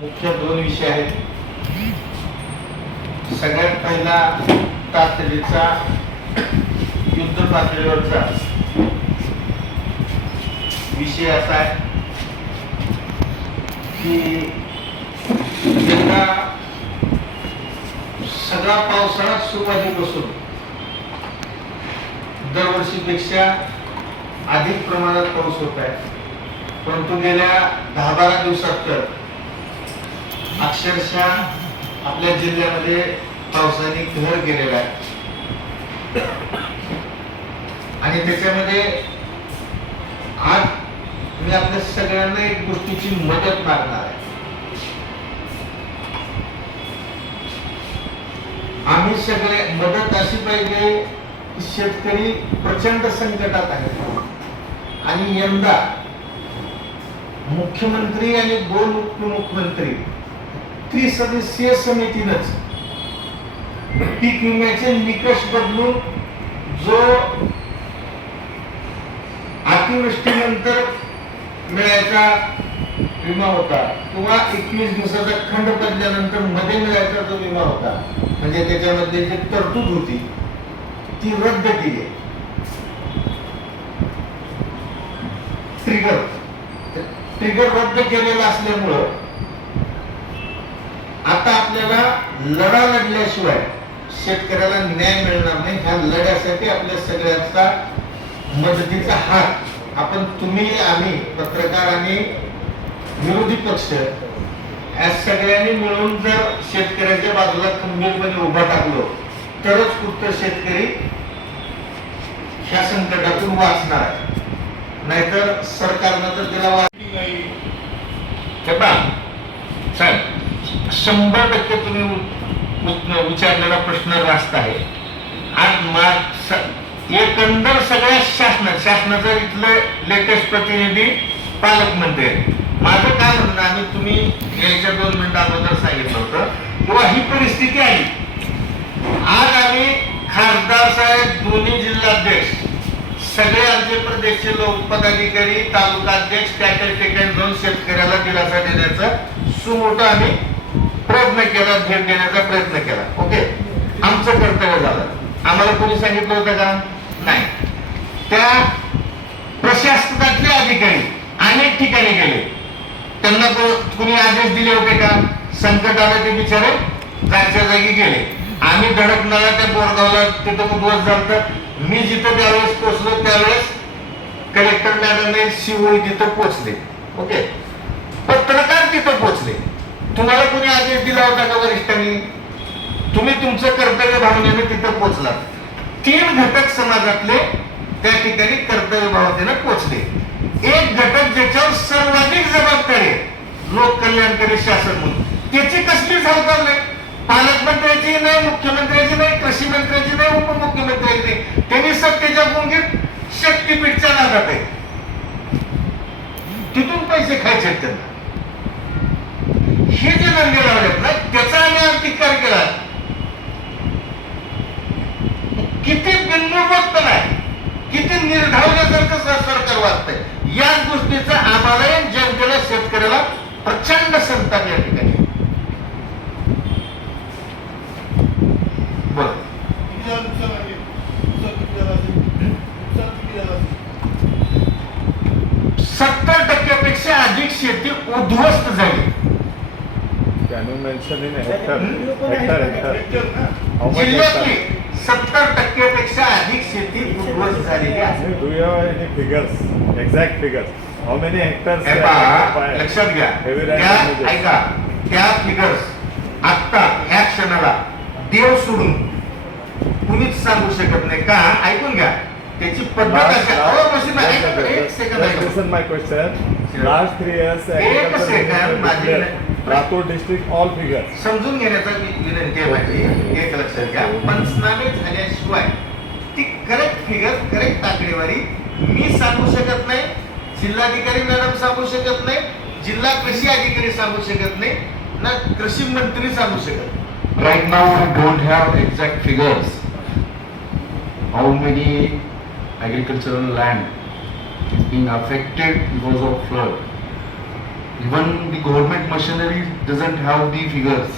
मुख्य दोन विषय आहेत. सगळ्यात पहिला तातडीचा युद्ध पातळीवरचा विषय असा आहे की यंदा सगळा पावसाळा सुरुवातीपासून दरवर्षीपेक्षा अधिक प्रमाणात पाऊस होत आहे. परंतु गेल्या दहा बारा दिवसात तर अक्षरशः आपल्या जिल्ह्यामध्ये पावसाने घर गेलेला आहे. आणि त्याच्यामध्ये आज मी आपल्या सगळ्यांना एक गोष्टीची मदत मागणार आहे. आम्ही सगळे मदत अशी पाहिजे की शेतकरी प्रचंड संकटात आहेत आणि यंदा मुख्यमंत्री आणि दोन उपमुख्यमंत्री त्रिसदस्यीय समितीनंच. पीक विम्याचे निकष बदलून जो अतिवृष्टीनंतर मिळायचा विमा होता किंवा एकवीस दिवसाचा खंड पडल्यानंतरमध्ये मिळायचा जो विमा होता म्हणजे त्याच्यामध्ये जी तरतूद होती ती रद्द केली. ट्रिगर ट्रिगर रद्द केलेला असल्यामुळं आता आपल्याला लढा लढल्याशिवाय शेतकऱ्याला न्याय मिळणार नाही. ह्या लढ्यासाठी आपल्या सगळ्यांचा मदतीचा हात. आपण तुम्ही आम्ही पत्रकार आणि विरोधी पक्ष या सगळ्यांनी मिळून जर शेतकऱ्याच्या बाजूला खंबीरपणे उभा टाकलो तरच कुठं शेतकरी ह्या संकटातून वाचणार आहे. नाहीतर सरकारनं तर त्याला वाचली नाही. साहेब शंभर टक्के तुम्ही विचारलेला प्रश्न रास्त आहे. आज मा एकंदर सगळ्या शासनात शासनाचं इथलं लेटेस्ट प्रतिनिधी पालकमंत्री आहे माझं काय म्हणणं आम्ही तुम्ही यायच्या दोन मिनिटं अगोदर सांगितलं होतं किंवा ही परिस्थिती आली. आज आम्ही खासदार साहेब दोन्ही जिल्हाध्यक्ष सगळे आमचे प्रदेशचे लोक पदाधिकारी तालुका अध्यक्ष त्या त्या ठिकाणी जाऊन शेतकऱ्याला दिलासा देण्याचा सुमोठा आम्ही प्रयत्न केला भेट देण्याचा प्रयत्न केला. ओके? आमचं कर्तव्य झालं. आम्हाला कोणी सांगितलं होतं का? नाही. त्या प्रशासनातले अधिकारी अनेक ठिकाणी गेले. त्यांना को- कोणी आदेश दिले होते का? संकट आलं ते बिचारे जायच्या जागी गेले. आम्ही धडकणारा त्या बोरगावला तिथं उद्ध्वस्त झालं मी जिथं त्यावेळेस पोहोचलो त्यावेळेस कलेक्टर मॅडमने शिवळी तिथं पोहोचले. ओके पत्रकार तिथं पोहोचले तुम्हाला कोणी आदेश दिला होता का वरिष्ठांनी? तुम्ही तुमचं कर्तव्य भावनेने तिथं पोचला तीन घटक समाजातले त्या ठिकाणी कर्तव्य भावनेने पोहोचले एक घटक ज्याच्यावर सर्वाधिक जबाबदारी आहे लोक कल्याणकारी शासन म्हणून. त्याची कसली हालचाल नाही पालकमंत्र्याची नाही मुख्यमंत्र्याची नाही कृषी मंत्र्याची नाही उपमुख्यमंत्र्याची नाही. त्यांनी सत्तेच्या गुंगीत शक्तीपीठच्या नादात आहे. तिथून पैसे खायचे आहेत त्यांना. हे जे धंदे लावले अंतिकार किती बिंदुभक्त नाही. किती निर्धावल्यासारखं सर- सरकार वाटतंय याच गोष्टीचा आम्हाला जनतेला शेतकऱ्याला प्रचंड संताप या ठिकाणी आहे. बोला सत्तर टक्क्यापेक्षा अधिक शेती उद्ध्वस्त झाली Hectare? सत्तर टक्क्यापेक्षा अधिक शेती उद्ध्वस्त झालेली आहे Do you have any figures? Exact figures? How many hectares? हे are पहा, occupied? लक्षात घ्या त्या. ऐका फिगर्स आत्ता ह्या क्षणाला देव सोडून कुणीच सांगू शकत नाही का ऐकून घ्या त्याची पद्धत अशी last- अहो, बसून ना, just- ऐका, just- एक सेकंद एक माझी लातूर डिस्ट्रिक्ट ऑल फिगर समजून घेण्याचा विनंती आहे एक लक्षात घ्या. पण स्नाने झाल्याशिवाय ती करेक्ट फिगर करेक्ट आकडेवारी मी सांगू शकत नाही जिल्हाधिकारी मॅडम सांगू शकत नाही जिल्हा कृषी अधिकारी सांगू शकत नाही ना कृषी मंत्री सांगू शकत right now I don't have exact figures how many agricultural land is being affected because of flood even the government machinery doesn't have the figures.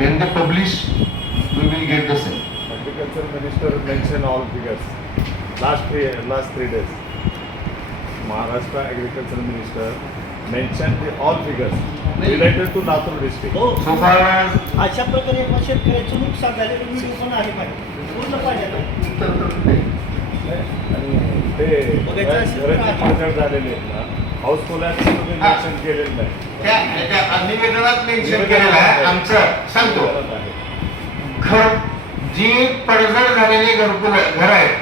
When they publish, we will get the same. Agriculture Minister mentioned all figures. Last three, last three days. Maharashtra Agriculture Minister mentioned the all figures related to Latur district. हो So far as अशा प्रकारे मग शेतकऱ्याचं नुकसान झालेलं video पण आहे पाहिजे पूर्ण पाहिजे ना. आणि ते बघायचं असेल तर घराचे आहे. पडझड झालेले आहेत ना हाऊसफुलाचे तुम्ही हा. मेन्शन केलेलं नाही. त्या ह्याच्या निवेदनात मेन्शन केलेलं आहे. आमचं सांगतो. करत आहे. घर जी पडझड झालेली घरकुल घर आहेत.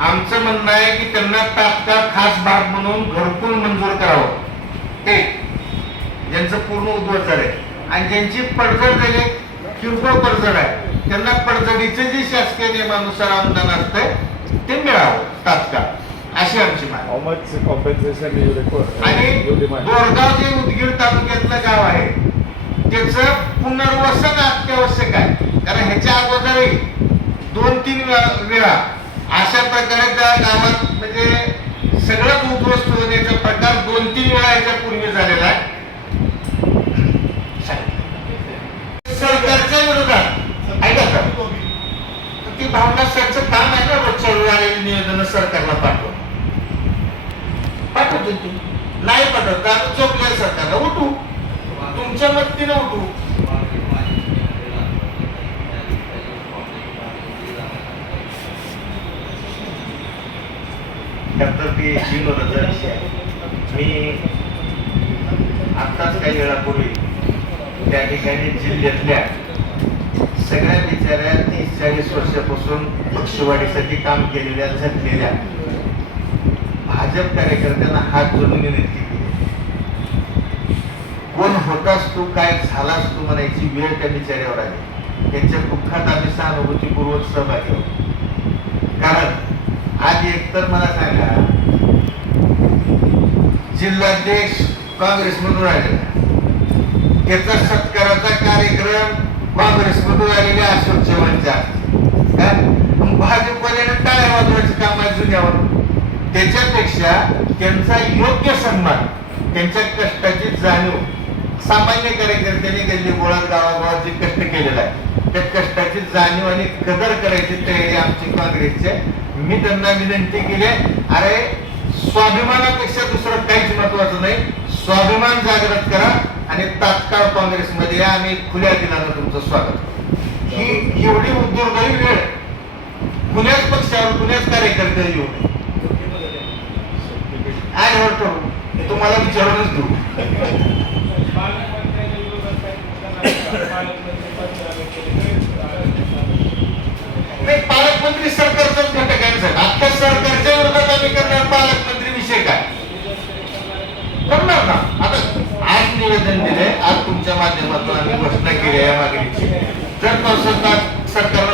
आमचं म्हणणं आहे की त्यांना तात्काळ खास भाग म्हणून घरकुल मंजूर करावं. एक ज्यांचं पूर्ण उद्ध्वस्त आहे. आणि ज्यांची पडझड झाली किरकोळ पडझड आहे त्यांना पडझडीचे जे शासकीय नियमानुसार अनुदान असतंय ते मिळावं तात्काळ. अशी आमची मागणी. Require? आणि? बोरगाव जे उदगीर तालुक्यातलं गाव आहे त्याचं पुनर्वसन अत्यावश्यक आहे. कारण ह्याच्या अगोदरही दोन तीन वेळा अशा प्रकारे त्या गावात म्हणजे सगळंच उद्ध्वस्त होण्याचा प्रकार दोन तीन वेळा याच्या पूर्वी झालेला आहे. सरकारच्या विरोधात ऐका ती भावना सरचं काम आहे ना रोजच्या वेळी आलेली निवेदन सरकारला पाठवतो तू. नाही पटत कारण आम्ही सरकारला. उठू. तुमच्या मदतीने उठू. आहे. मी आत्ताच काही वेळापूर्वी त्या ठिकाणी जिल्ह्यातल्या सगळ्या बिचाऱ्या तीस चाळीस वर्षापासून पक्षवाढीसाठी काम केलेल्या झटलेल्या भाजप कार्यकर्त्यांना हात जोडून विनंती केली. कोण होतास तू काय झालास तू म्हणायची वेळ त्या बिचाऱ्यावर आली. त्यांच्या दुःखात आम्ही सहानुभूतीपूर्वक सहभागी आहोत. कारण आज एकतर मला सांगा जिल्हाध्यक्ष म्हणून आलेला त्याचा सत्काराचा कार्यक्रम काँग्रेस मधून आलेले अशोक चव्हाणच्या. भाजपवाल्याने टाळ्या वाजवायचं कामाचं आहे त्याच्यापेक्षा त्यांचा योग्य सन्मान त्यांच्या कष्टाची जाणीव सामान्य कार्यकर्त्यांनी त्यांनी गोळा गावागावात जे कष्ट केलेलं आहे त्या कष्टाची जाणीव आणि कदर करायची तयारी आमची काँग्रेसची. मी त्यांना विनंती केली अरे स्वाभिमानापेक्षा दुसरं काहीच महत्वाचं नाही स्वाभिमान जागृत करा आणि तात्काळ काँग्रेसमध्ये या आम्ही खुल्या दिनानं तुमचं स्वागत ही एवढी दुर्दैवी वेळ कुण्याच पक्षावर कुण्याच कार्यकर्ते येऊ नये. काय वाटतो तुम्हाला विचारूनच देऊ. नाही पालकमंत्री सरकारचाच घटक आहे ना आता सरकारच्या विरोधात आम्ही करणार पालकमंत्री विषय काय? करणार ना. आता आज निवेदन दिले आज तुमच्या माध्यमातून आम्ही घोषणा केली आहे मागणीची. जर तो सरकार सरकार